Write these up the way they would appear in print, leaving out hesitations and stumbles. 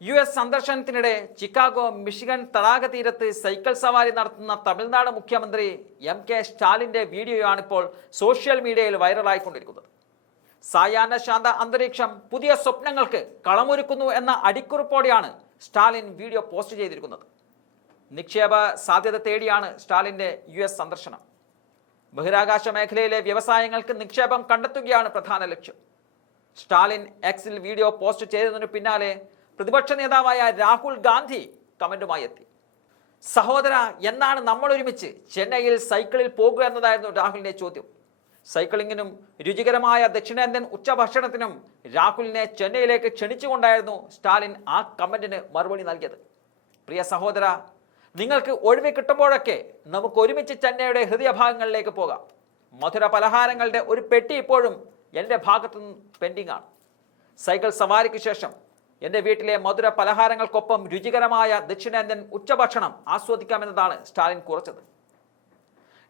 US സന്ദർശനത്തിനിടെ Chicago Michigan തടാക തീരത്ത് cycle സവാരി നടത്തുന്ന തമിഴ്നാട് മുഖ്യമന്ത്രി MK സ്റ്റാലിന്റെ വീഡിയോയാണിപ്പോൾ സോഷ്യൽ മീഡിയയിൽ വൈറലായിക്കൊണ്ടിരിക്കുന്നത്. സായാഹ്ന ശാന്ത അന്തരീക്ഷം പുതിയ സ്വപ്നങ്ങൾക്ക് കളമൊരുക്കുന്നു എന്ന അടിക്കുറിപ്പോടെയാണ് സ്റ്റാലിൻ വീഡിയോ പോസ്റ്റ് ചെയ്തിരിക്കുന്നത്. നിക്ഷേപ സാധ്യത തേടിയാണ് സ്റ്റാലിന്റെ US സന്ദർശനം. ബഹിരാകാശ മേഖലയിലെ വ്യവസായങ്ങൾക്ക് നിക്ഷേപം കണ്ടെത്തുകയാണ് പ്രധാന ലക്ഷ്യം. സ്റ്റാലിൻ എക്സിൽ വീഡിയോ പോസ്റ്റ് ചെയ്തതിനു പിന്നാലെ പ്രതിപക്ഷ നേതാവായ രാഹുൽ ഗാന്ധി കമന്റുമായി എത്തി. സഹോദര, എന്നാണ് നമ്മൾ ഒരുമിച്ച് ചെന്നൈയിൽ സൈക്കിളിൽ പോകുക എന്നതായിരുന്നു രാഹുലിന്റെ ചോദ്യം. സൈക്ലിങ്ങിനും രുചികരമായ ദക്ഷിണേന്ത്യൻ ഉച്ചഭക്ഷണത്തിനും രാഹുലിനെ ചെന്നൈയിലേക്ക് ക്ഷണിച്ചുകൊണ്ടായിരുന്നു സ്റ്റാലിൻ ആ കമന്റിന് മറുപടി നൽകിയത്. പ്രിയ സഹോദര, നിങ്ങൾക്ക് ഒഴിവ് കിട്ടുമ്പോഴൊക്കെ നമുക്ക് ഒരുമിച്ച് ചെന്നൈയുടെ ഹൃദയഭാഗങ്ങളിലേക്ക് പോകാം. മധുര പലഹാരങ്ങളുടെ ഒരു പെട്ടി ഇപ്പോഴും എൻ്റെ ഭാഗത്തുനിന്ന് പെൻഡിംഗ് ആണ്. സൈക്കിൾ സവാരിക്ക് ശേഷം എൻ്റെ വീട്ടിലെ മധുര പലഹാരങ്ങൾക്കൊപ്പം രുചികരമായ ദക്ഷിണേന്ത്യൻ ഉച്ചഭക്ഷണം ആസ്വദിക്കാമെന്നതാണ് സ്റ്റാലിൻ കുറിച്ചത്.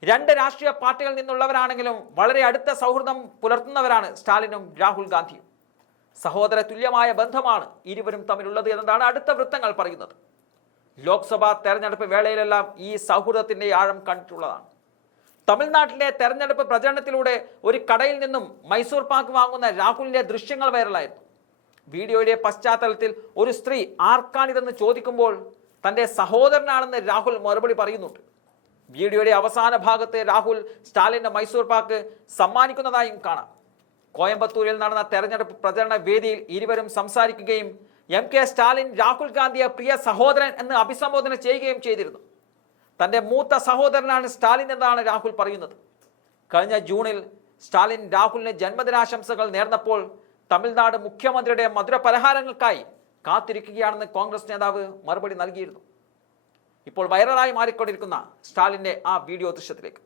രണ്ട് രാഷ്ട്രീയ പാർട്ടികളിൽ നിന്നുള്ളവരാണെങ്കിലും വളരെ അടുത്ത സൗഹൃദം പുലർത്തുന്നവരാണ് സ്റ്റാലിനും രാഹുൽ ഗാന്ധിയും. സഹോദര തുല്യമായ ബന്ധമാണ് ഇരുവരും തമ്മിലുള്ളത് എന്നതാണ് അടുത്ത വൃത്തങ്ങൾ പറയുന്നത്. ലോക്സഭാ തെരഞ്ഞെടുപ്പ് വേളയിലെല്ലാം ഈ സൗഹൃദത്തിൻ്റെ ആഴം കണ്ടിട്ടുള്ളതാണ്. തമിഴ്നാട്ടിലെ തെരഞ്ഞെടുപ്പ് പ്രചരണത്തിലൂടെ ഒരു കടയിൽ നിന്നും മൈസൂർ പാക്ക് വാങ്ങുന്ന രാഹുലിന്റെ ദൃശ്യങ്ങൾ വൈറലായിരുന്നു. വീഡിയോയുടെ പശ്ചാത്തലത്തിൽ ഒരു സ്ത്രീ ആർക്കാണിതെന്ന് ചോദിക്കുമ്പോൾ തൻ്റെ സഹോദരനാണെന്ന് രാഹുൽ മറുപടി പറയുന്നുണ്ട്. വീഡിയോയുടെ അവസാന ഭാഗത്ത് രാഹുൽ സ്റ്റാലിന് മൈസൂർ പാക്ക് സമ്മാനിക്കുന്നതായും കാണാം. കോയമ്പത്തൂരിൽ നടന്ന തെരഞ്ഞെടുപ്പ് പ്രചരണ വേദിയിൽ ഇരുവരും സംസാരിക്കുകയും MK സ്റ്റാലിൻ രാഹുൽ ഗാന്ധിയെ പ്രിയ സഹോദരൻ എന്ന് അഭിസംബോധന ചെയ്യുകയും ചെയ്തിരുന്നു. തൻ്റെ മൂത്ത സഹോദരനാണ് സ്റ്റാലിൻ എന്നാണ് രാഹുൽ പറയുന്നത്. കഴിഞ്ഞ ജൂണിൽ സ്റ്റാലിൻ രാഹുലിന് ജന്മദിനാശംസകൾ നേർന്നപ്പോൾ തമിഴ്നാട് മുഖ്യമന്ത്രിയുടെ മധുര പലഹാരങ്ങൾക്കായി കാത്തിരിക്കുകയാണെന്ന് കോൺഗ്രസ് നേതാവ് മറുപടി നൽകിയിരുന്നു. ഇപ്പോൾ വൈറലായി മാറിക്കൊണ്ടിരിക്കുന്ന സ്റ്റാലിൻ്റെ ആ വീഡിയോ ദൃശ്യത്തിലേക്ക്.